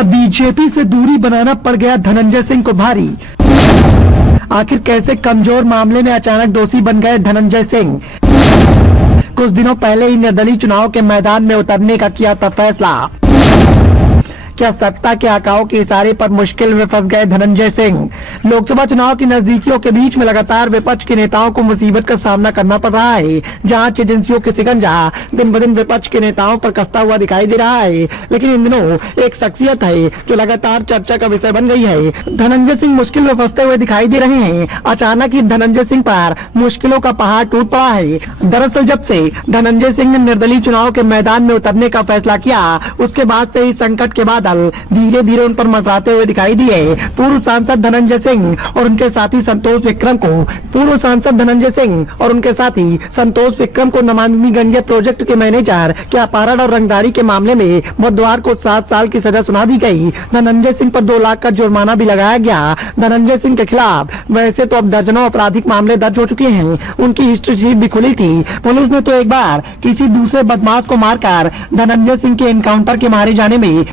क्या बीजेपी से दूरी बनाना पड़ गया धनंजय सिंह को भारी? आखिर कैसे कमजोर मामले में अचानक दोषी बन गए धनंजय सिंह? कुछ दिनों पहले ही निर्दलीय चुनाव के मैदान में उतरने का किया था फैसला। क्या सत्ता के आकाओं के इशारे पर मुश्किल में फंस गए धनंजय सिंह? लोकसभा चुनाव की नजदीकियों के बीच में लगातार विपक्ष के नेताओं को मुसीबत का सामना करना पड़ रहा है। जांच एजेंसियों के शिकंजा दिन ब दिन विपक्ष के नेताओं पर कसता हुआ दिखाई दे रहा है, लेकिन इन दिनों एक शख्सियत है जो लगातार चर्चा का विषय बन गई है। धनंजय सिंह मुश्किल में फंसते हुए दिखाई दे रहे हैं। अचानक ही धनंजय सिंह पर मुश्किलों का पहाड़ टूट पड़ा है। दरअसल जब से धनंजय सिंह ने निर्दलीय चुनाव के मैदान में उतरने का फैसला किया, उसके बाद से ही संकट के बादल धीरे धीरे उन पर मंडराते हुए दिखाई दिए। पूर्व सांसद धनंजय सिंह और उनके साथी संतोष विक्रम को नमामि गंगे प्रोजेक्ट के मैनेजर के अपहरण और रंगदारी के मामले में बुधवार को 7 साल की सजा सुना दी गई। धनंजय सिंह पर 2 लाख का जुर्माना भी लगाया गया। धनंजय सिंह के खिलाफ वैसे तो अब दर्जनों आपराधिक मामले दर्ज हो चुके हैं। उनकी हिस्ट्री शीट भी खुली थी। पुलिस ने तो एक बार किसी दूसरे बदमाश को मारकर धनंजय सिंह के एनकाउंटर के मारे जाने में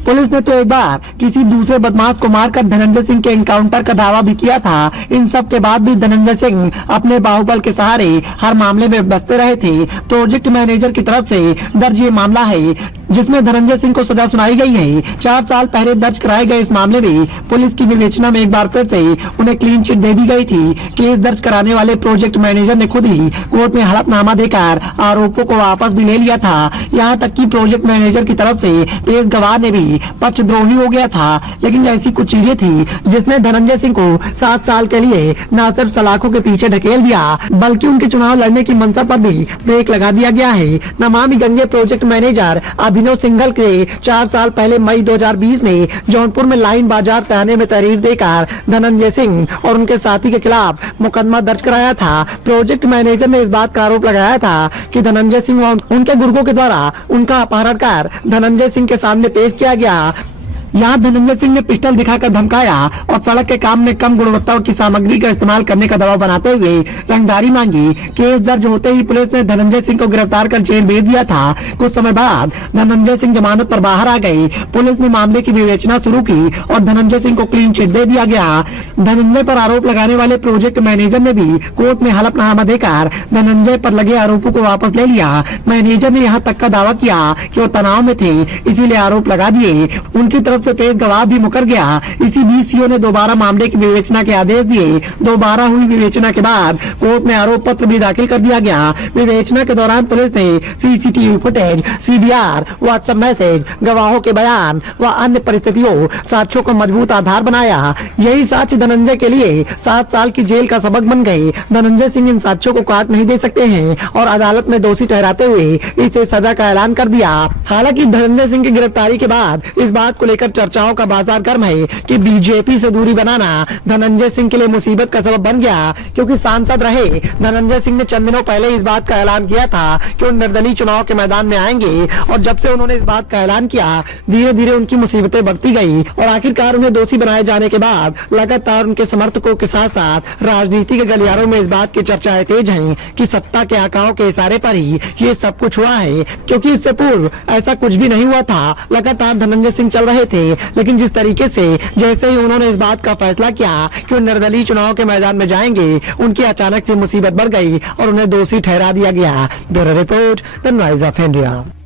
धनंजय सिंह के एनकाउंटर का दावा भी किया था। इन सब के बाद भी धनंजय सिंह अपने बाहुबल के सहारे हर मामले में बचते रहे थे। प्रोजेक्ट मैनेजर की तरफ से दर्ज ये मामला है जिसमें धनंजय सिंह को सजा सुनाई गई है। 4 साल पहले दर्ज कराए गए इस मामले में पुलिस की विवेचना में एक बार फिर से उन्हें क्लीन चिट दे दी गई थी। केस दर्ज कराने वाले प्रोजेक्ट मैनेजर ने खुद ही कोर्ट में हलफनामा देकर आरोपों को वापस भी ले लिया था। यहाँ तक कि प्रोजेक्ट मैनेजर की तरफ से पेश गवाह ने भी पक्षद्रोही हो गया था। लेकिन ऐसी कुछ चीजें थी जिसने धनंजय सिंह को 7 साल के लिए न सिर्फ सलाखों के पीछे ढकेल दिया, बल्कि उनके चुनाव लड़ने की मंशा पर भी ब्रेक लगा दिया गया है। नमामि गंगे प्रोजेक्ट मैनेजर अभिनव सिंघल के 4 साल पहले मई 2020 में जौनपुर में लाइन बाजार थाने में तहरीर देकर धनंजय सिंह और उनके साथी के खिलाफ मुकदमा दर्ज कराया था। प्रोजेक्ट मैनेजर ने इस बात का आरोप लगाया था कि धनंजय सिंह व उनके गुर्गों के द्वारा उनका अपहरण कर धनंजय सिंह के सामने पेश किया गया। यहाँ धनंजय सिंह ने पिस्टल दिखाकर धमकाया और सड़क के काम में कम गुणवत्ता की सामग्री का इस्तेमाल करने का दबाव बनाते हुए रंगदारी मांगी। केस दर्ज होते ही पुलिस ने धनंजय सिंह को गिरफ्तार कर जेल भेज दिया था। कुछ समय बाद धनंजय सिंह जमानत पर बाहर आ गए। पुलिस ने मामले की विवेचना शुरू की और धनंजय सिंह को क्लीन चिट दे दिया गया। धनंजय पर आरोप लगाने वाले प्रोजेक्ट मैनेजर ने भी कोर्ट में हलफनामा देकर धनंजय पर लगे आरोपों को वापस ले लिया। मैनेजर ने यहाँ तक का दावा किया कि वो तनाव में थे, इसीलिए आरोप लगा दिए। उनकी तरफ से पेश गवाह भी मुकर गया। इसी बीच सीओ ने दोबारा मामले की विवेचना के आदेश दिए। दोबारा हुई विवेचना के बाद कोर्ट में आरोप पत्र भी दाखिल कर दिया गया। विवेचना के दौरान पुलिस ने CCTV footage, CDR, WhatsApp message, गवाहों के बयान व अन्य परिस्थितियों साक्ष्यों को मजबूत आधार बनाया। यही साक्ष्य धनंजय के लिए 7 साल की जेल का सबक बन गए। धनंजय सिंह इन साक्ष्यों को काट नहीं दे सकते हैं और अदालत में दोषी ठहराते हुए इसे सजा का ऐलान कर दिया। हालांकि धनंजय सिंह की गिरफ्तारी के बाद इस बात को लेकर चर्चाओं का बाजार गर्म है कि बीजेपी से दूरी बनाना धनंजय सिंह के लिए मुसीबत का सबब बन गया, क्योंकि सांसद रहे धनंजय सिंह ने चंद दिनों पहले इस बात का ऐलान किया था कि वो निर्दलीय चुनाव के मैदान में आएंगे। और जब से उन्होंने इस बात का ऐलान किया, धीरे धीरे उनकी मुसीबतें बढ़ती गई और आखिरकार उन्हें दोषी बनाए जाने के बाद लगातार उनके समर्थकों के साथ साथ राजनीति के गलियारों में इस बात की चर्चाएं तेज हैं कि सत्ता के आकाओं के इशारे पर ही ये सब कुछ हुआ है, क्योंकि इससे पूर्व ऐसा कुछ भी नहीं हुआ था। लगातार धनंजय सिंह चल रहे थे, लेकिन जिस तरीके से जैसे ही उन्होंने इस बात का फैसला किया कि वो निर्दलीय चुनाव के मैदान में जाएंगे, उनकी अचानक से मुसीबत बढ़ गई और उन्हें दोषी ठहरा दिया गया। Bureau report, the noise of India.